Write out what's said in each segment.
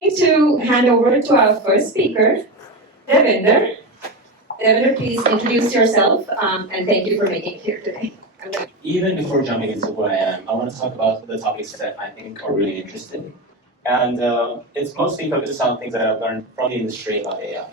To hand over to our first speaker, Devinder. Devinder, please introduce yourself and thank you for making it here today. Even before jumping into who I am, I want to talk about the topics that I think are really interesting. And it's mostly focused on things that I've learned from the industry about AI.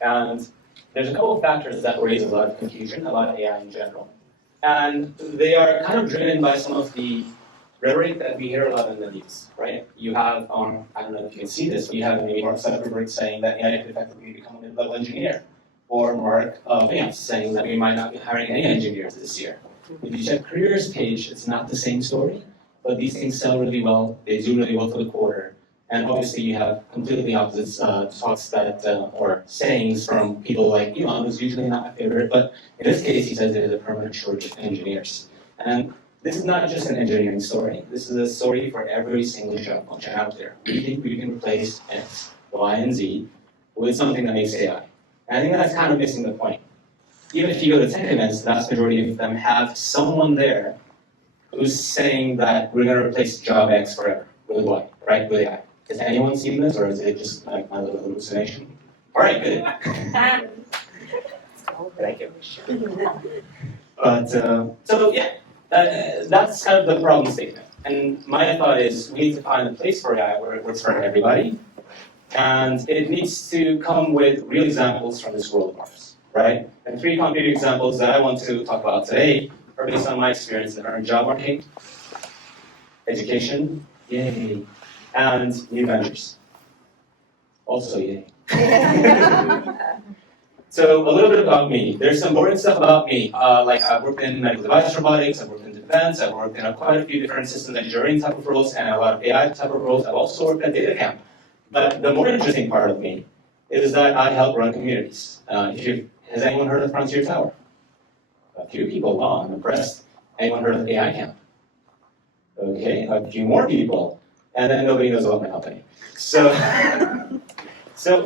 And there's a couple of factors that raise a lot of confusion about AI in general. And they are kind of driven by some of the rhetoric that we hear a lot in the news, right? You have, I don't know if you can see this, we have maybe Mark Zuckerberg saying that AI could effectively become a mid-level engineer, or Mark Vance saying that we might not be hiring any engineers this year. If you check careers page, it's not the same story, but these things sell really well, they do really well for the quarter, and obviously you have completely opposite talks that, or sayings from people like Elon, who's usually not my favorite, but in this case he says there's a permanent shortage of engineers. And this is not just an engineering story. This is a story for every single job function out there. We think we can replace X, Y, and Z with something that makes AI. And I think that's kind of missing the point. Even if you go to tech events, the vast majority of them have someone there who's saying that we're going to replace job X forever with Y, right? With AI. Has anyone seen this, or is it just like my little hallucination? All right, good. Thank you. But so yeah. That's kind of the problem statement. And my thought is we need to find a place for AI where it works for everybody. And it needs to come with real examples from this world of ours, right? And 3 concrete examples that I want to talk about today are based on my experience in the current job market, education, yay, and new ventures, also yay. So a little bit about me. There's some boring stuff about me. Like I've worked in medical device robotics, I've worked in defense, I've worked in quite a few different systems engineering type of roles, and a lot of AI type of roles. I've also worked at data camp. But the more interesting part of me is that I help run communities. Has anyone heard of Frontier Tower? A few people. Wow, I'm impressed. Anyone heard of AI Camp? Okay, a few more people. And then nobody knows about my company. So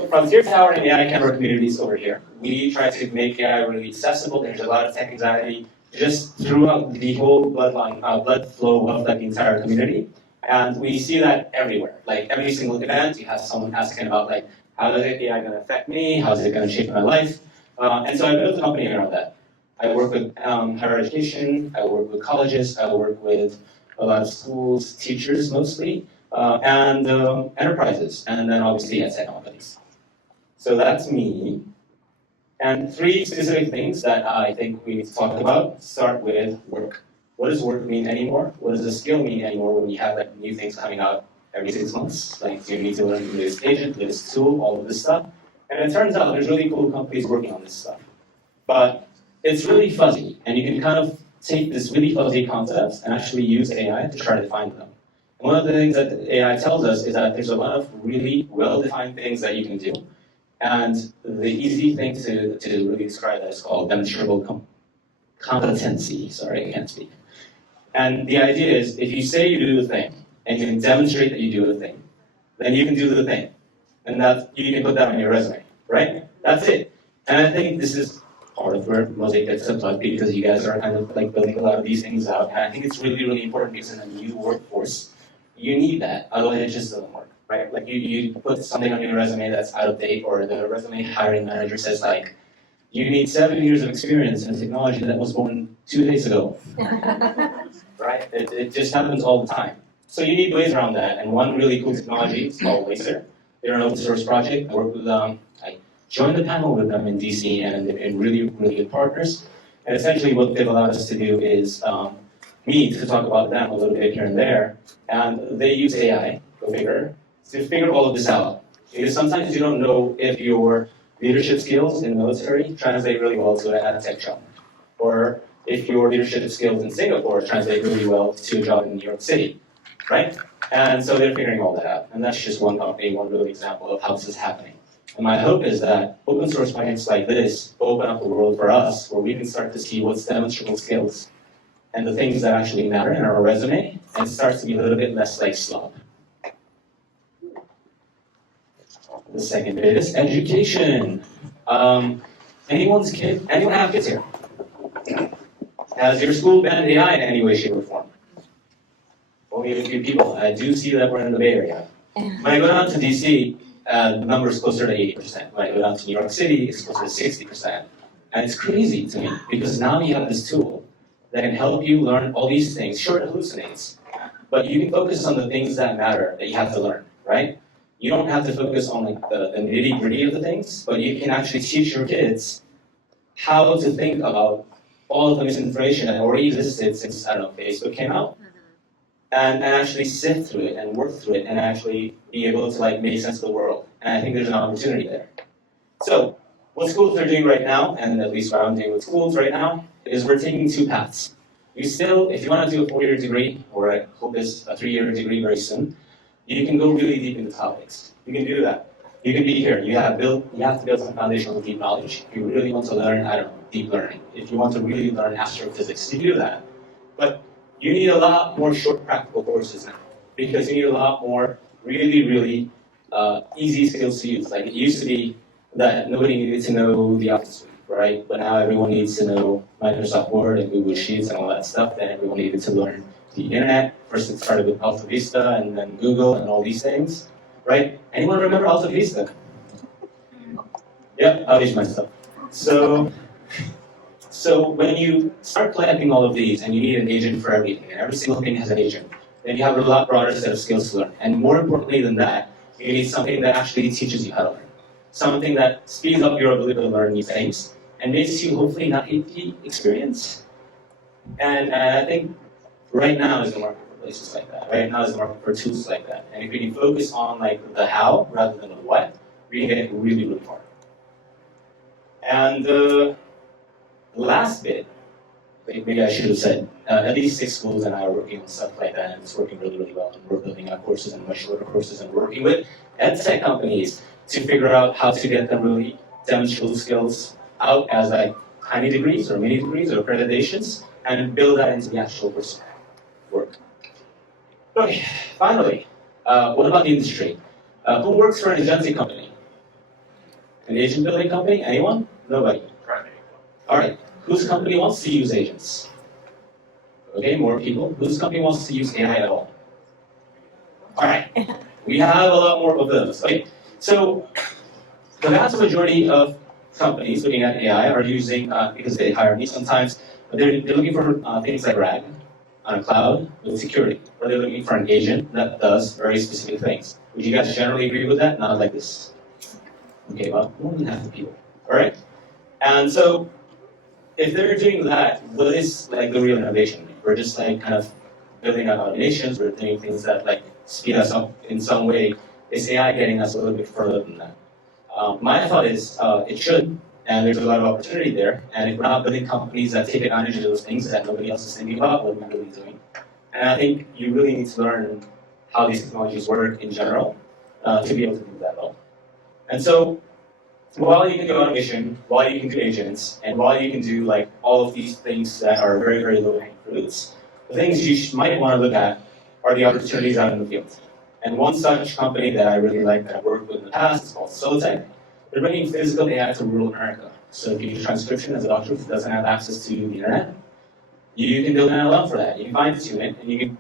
Frontier Tower and AI Camp are communities over here. We try to make AI really accessible. There's a lot of tech anxiety just throughout the whole blood flow of like the entire community. And we see that everywhere. Like every single event, you have someone asking about like, how is AI going to affect me? How is it going to shape my life? And so I built a company around that. I work with higher education, I work with colleges, I work with a lot of schools, teachers mostly, and enterprises, and then obviously tech companies. So that's me. And 3 specific things that I think we need to talk about. Start with work. What does work mean anymore? What does a skill mean anymore when you have like new things coming out every 6 months? Like you need to learn the latest agent, latest tool, all of this stuff. And it turns out there's really cool companies working on this stuff. But it's really fuzzy, and you can kind of take this really fuzzy concepts and actually use AI to try to define them. And one of the things that AI tells us is that there's a lot of really well-defined things that you can do. And the easy thing to really describe that is called demonstrable competency. Sorry, I can't speak. And the idea is, if you say you do the thing, and you can demonstrate that you do the thing, then you can do the thing. And that you can put that on your resume, right? That's it. And I think this is part of where MOSaiC gets applied, because you guys are kind of like building a lot of these things out. And I think it's really, really important because in a new workforce, you need that. Otherwise, it just doesn't work, right? Like you put something on your resume that's out of date, or the resume hiring manager says like, you need 7 years of experience in technology that was born 2 days ago, right? It just happens all the time. So you need ways around that. And one really cool technology is called Laser. They're an open source project. I work with them. I joined the panel with them in DC, and they've been really, really good partners. And essentially what they've allowed us to do is meet to talk about them a little bit here and there. And they use AI, go figure, to figure all of this out. Because sometimes you don't know if your leadership skills in the military translate really well to a tech job. Or if your leadership skills in Singapore translate really well to a job in New York City, right? And so they're figuring all that out. And that's just one company, one really example of how this is happening. And my hope is that open source projects like this open up the world for us, where we can start to see what's demonstrable skills and the things that actually matter in our resume, and it starts to be a little bit less like slop. The second bit is education. Anyone have kids here? Has your school banned AI in any way, shape, or form? Only a few people. I do see that we're in the Bay Area. When I go down to DC, the number is closer to 80%. When I go down to New York City, it's closer to 60%. And it's crazy to me because now you have this tool that can help you learn all these things. Sure, it hallucinates, but you can focus on the things that matter that you have to learn, right? You don't have to focus on like the nitty-gritty of the things, but you can actually teach your kids how to think about all of the misinformation that already existed since, I don't know, Facebook came out, and actually sift through it and work through it and actually be able to like make sense of the world. And I think there's an opportunity there. So what schools are doing right now, and at least what I'm doing with schools right now, is we're taking two paths. You still, if you want to do a 4-year degree, or I hope it's a 3-year degree very soon, you can go really deep into topics. You can do that. You can be here. You have to build some foundational deep knowledge. If you really want to learn, I don't know, deep learning. If you want to really learn astrophysics, you do that. But you need a lot more short practical courses now, because you need a lot more really easy skills to use. Like it used to be that nobody needed to know the Office suite, right? But now everyone needs to know Microsoft Word and Google Sheets and all that stuff. Then everyone needed to learn the internet. First it started with Alta Vista and then Google and all these things, right? Anyone remember Alta Vista? Yep, I'll age myself. So when you start collecting all of these and you need an agent for everything, and every single thing has an agent, then you have a lot broader set of skills to learn. And more importantly than that, you need something that actually teaches you how to learn. Something that speeds up your ability to learn new things and makes you hopefully not hate the experience. And I think right now is the market for places like that. Right now is the market for tools like that. And if we can focus on like the how rather than the what, we can get really far. And the last bit, maybe I should have said, at least 6 schools and I are working on stuff like that, and it's working really well. And we're building out courses and much shorter courses and working with edtech companies to figure out how to get them really demonstrable skills out as like tiny degrees or mini degrees or accreditations and build that into the actual course work. Okay, finally, what about the industry? Who works for an agency company? An agent building company? Anyone? Nobody. All right. Whose company wants to use agents? Okay, more people. Whose company wants to use AI at all? All right. We have a lot more of those. Okay. So the vast majority of companies looking at AI are using, because they hire me sometimes, but they're looking for things like RAG on a cloud with security, or they're looking for an agent that does very specific things. Would you guys generally agree with that? Not like this. Okay, well, more than half the people. All right? And so if they're doing that, what is like the real innovation? We're just like kind of building out automations, we're doing things that like speed us up in some way. Is AI getting us a little bit further than that? My thought is it should, and there's a lot of opportunity there. And if we're not building companies that take advantage of those things that nobody else is thinking about, what are we really doing? And I think you really need to learn how these technologies work in general to be able to do that well. And so while you can do automation, while you can do agents, and while you can do like all of these things that are very low-hanging fruits, the things you might want to look at are the opportunities out in the field. And one such company that I really like that I've worked with in the past is called MOSaiC. They're bringing physical AI to rural America. So if you do transcription as a doctor who doesn't have access to the internet, you can build an LLM for that. You can fine-tune it, and you can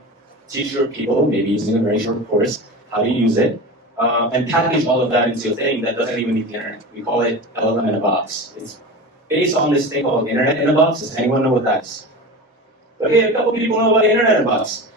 teach your people, maybe using a very short course, how to use it, and package all of that into a thing that doesn't even need the internet. We call it LLM in a box. It's based on this thing called internet in a box. Does anyone know what that is? Okay, a couple people know about internet in a box.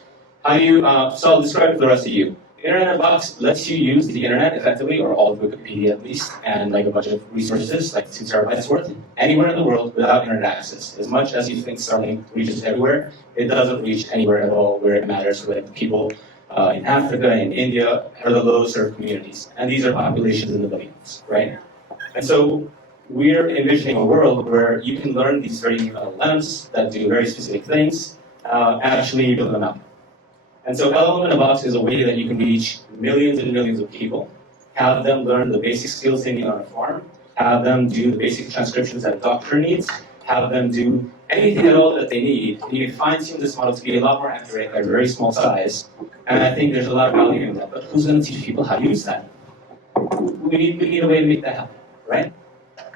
How do you, so I'll describe it for the rest of you. Internet in a box lets you use the internet effectively, or all of Wikipedia at least, and like a bunch of resources, like 2 terabytes worth, anywhere in the world without internet access. As much as you think Starlink reaches everywhere, it doesn't reach anywhere at all where it matters for like people in Africa and India are the low-served communities. And these are populations in the billions, right? And so we're envisioning a world where you can learn these very new LLMs that do very specific things, and actually build them out. And so LLM in a box is a way that you can reach millions and millions of people, have them learn the basic skills they need on a farm, have them do the basic transcriptions that a doctor needs, have them do anything at all that they need. And you can fine-tune this model to be a lot more accurate at a very small size. And I think there's a lot of value in that. But who's going to teach people how to use that? We need a way to make that happen, right?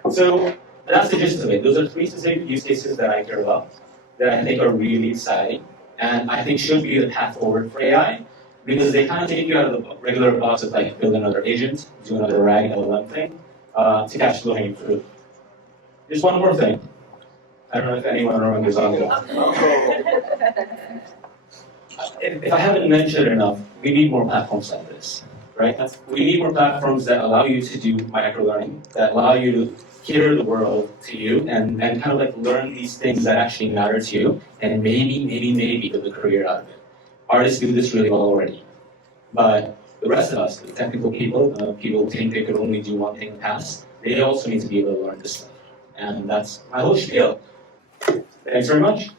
So that's the gist of it. Those are 3 specific use cases that I care about, that I think are really exciting, and I think should be the path forward for AI, because they kind of take you out of the regular box of like build another agent, do another RAG LLM thing, to catch low-hanging fruit. Just one more thing. I don't know if anyone remembers on it. If I haven't mentioned it enough, we need more platforms like this, right? We need more platforms that allow you to do micro-learning, that allow you to cater the world to you and kind of like learn these things that actually matter to you, and maybe build a career out of it. Artists do this really well already. But the rest of us, the technical people, people who think they could only do one thing in the past, they also need to be able to learn this stuff. And that's my whole spiel. Thanks very much.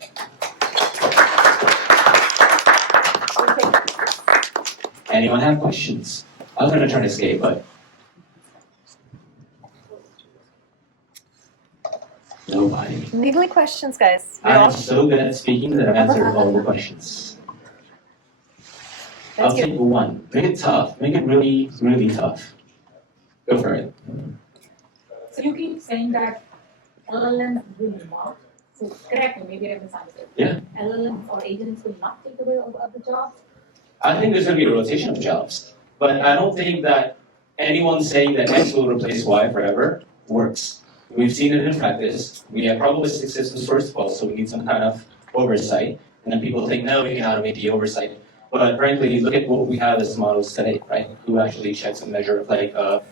Anyone have questions? I was going to try to escape, but nobody. Any questions, guys? I'm so good at speaking that I've answered all the questions. I'll take one. Make it tough. Make it really, really tough. Go for it. So you keep saying that LLMs will not, so correct me, maybe I misunderstood. Yeah. LLMs or agents will not take away all of the jobs? I think there's going to be a rotation of jobs. But I don't think that anyone saying that X will replace Y forever works. We've seen it in practice. We have probabilistic systems first of all, so we need some kind of oversight. And then people think, no, we can automate the oversight. But frankly, look at what we have as models today, right? Who actually checks a measure of like a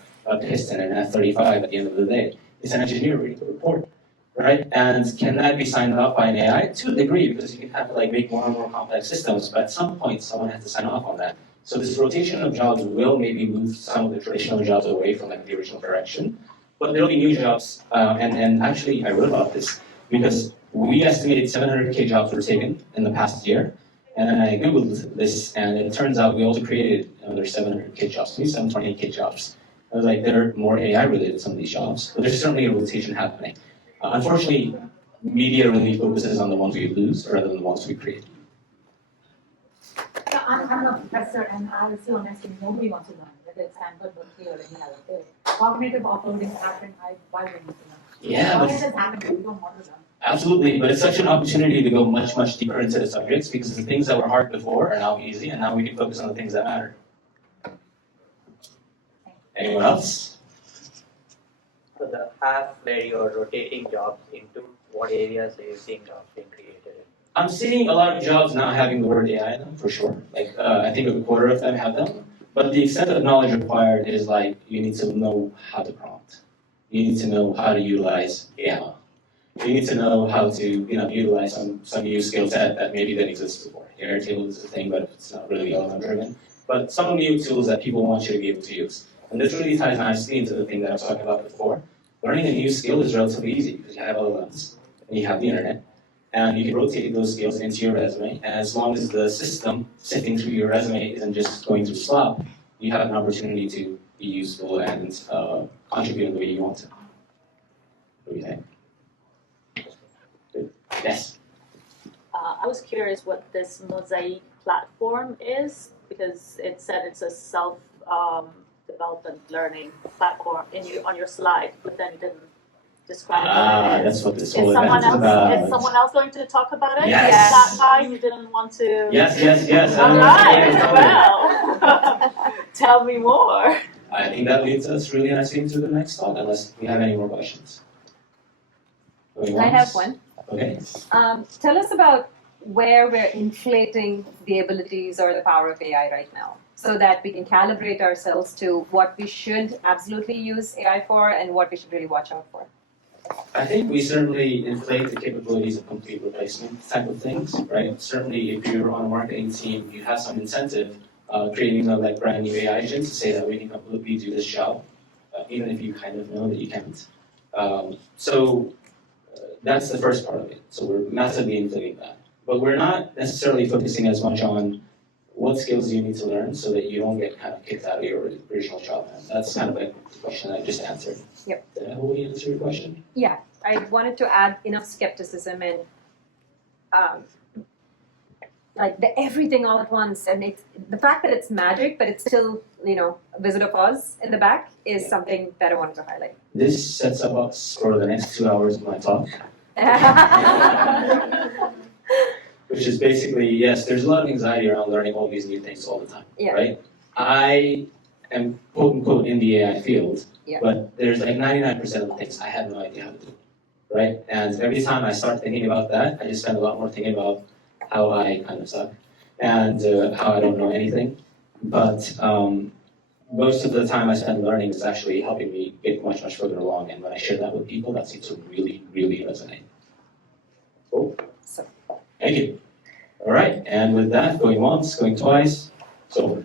piston and F-35 at the end of the day? It's an engineer reading the report, right? And can that be signed off by an AI? To a degree, because you can have to like make more and more complex systems, but at some point, someone has to sign off on that. So this rotation of jobs will maybe move some of the traditional jobs away from like the original direction, but there'll be new jobs. And actually, I wrote about this because we estimated 700K jobs were taken in the past year. And then I Googled this, and it turns out we also created another 700K jobs, maybe 720K jobs. I was like, there are more AI related some of these jobs, but there's certainly a rotation happening. Unfortunately, media really focuses on the ones we lose rather than the ones we create. Yeah, I'm a professor, and I was so honestly, nobody wants to learn, whether it's Stanford, Berkeley, or any other. Cognitive offloading happened, why we need to learn? Yeah, Why has this happened? We don't want to learn. Absolutely, but it's such an opportunity to go much, much deeper into the subjects because the things that were hard before are now easy, and now we can focus on the things that matter. Anyone else? So the half where you're rotating jobs into, what areas are you seeing jobs being created in? I'm seeing a lot of jobs now having the word AI in them, for sure. Like, I think a quarter of them have them. But the extent of knowledge required is like, you need to know how to prompt. You need to know how to utilize gamma. You need to know how to, utilize some new skill set that maybe didn't exist before. Airtable is a thing, but it's not really LLM driven. But some new tools that people want you to be able to use. And this really ties nicely into the thing that I was talking about before. Learning a new skill is relatively easy because you have LLMs and you have the internet. And you can rotate those skills into your resume. And as long as the system sifting through your resume isn't just going through slop, you have an opportunity to be useful and contribute in the way you want to. What do you think? Yes. I was curious what this MOSaiC platform is, because it said it's a self-development learning platform on your slide, but then it didn't describe what it is. That's what this Is whole someone event is about. else? Is someone else going to talk about it? Yes. That guy who didn't want to. Yes. All right. Well, tell me more. I think that leads us really nicely into the next talk, unless we have any more questions. I have one. Okay. Tell us about where we're inflating the abilities or the power of AI right now, so that we can calibrate ourselves to what we should absolutely use AI for and what we should really watch out for. I think we certainly inflate the capabilities of complete replacement type of things, right? Certainly, if you're on a marketing team, you have some incentive creating a brand new AI agent to say that we can completely do this job, even if you kind of know that you can't. So that's the first part of it. So we're massively inflating that. But we're not necessarily focusing as much on what skills do you need to learn so that you don't get kind of kicked out of your original job. And that's kind of like the question I just answered. Yep. Did I wholly answer your question? Yeah, I wanted to add enough skepticism and everything all at once, and it's the fact that it's magic, but it's still Wizard of Oz in the back is something that I wanted to highlight. This sets up us for the next 2 hours of my talk. which is basically, yes, there's a lot of anxiety around learning all these new things all the time, Yeah. right? I am quote unquote in the AI field, Yeah. but there's like 99% of the things I have no idea how to do, right? And every time I start thinking about that, I just spend a lot more thinking about how I kind of suck and how I don't know anything. But most of the time I spend learning is actually helping me get much, much further along. And when I share that with people, that seems to really, really resonate. Cool. So. Thank you. All right. And with that, going once, going twice, it's over.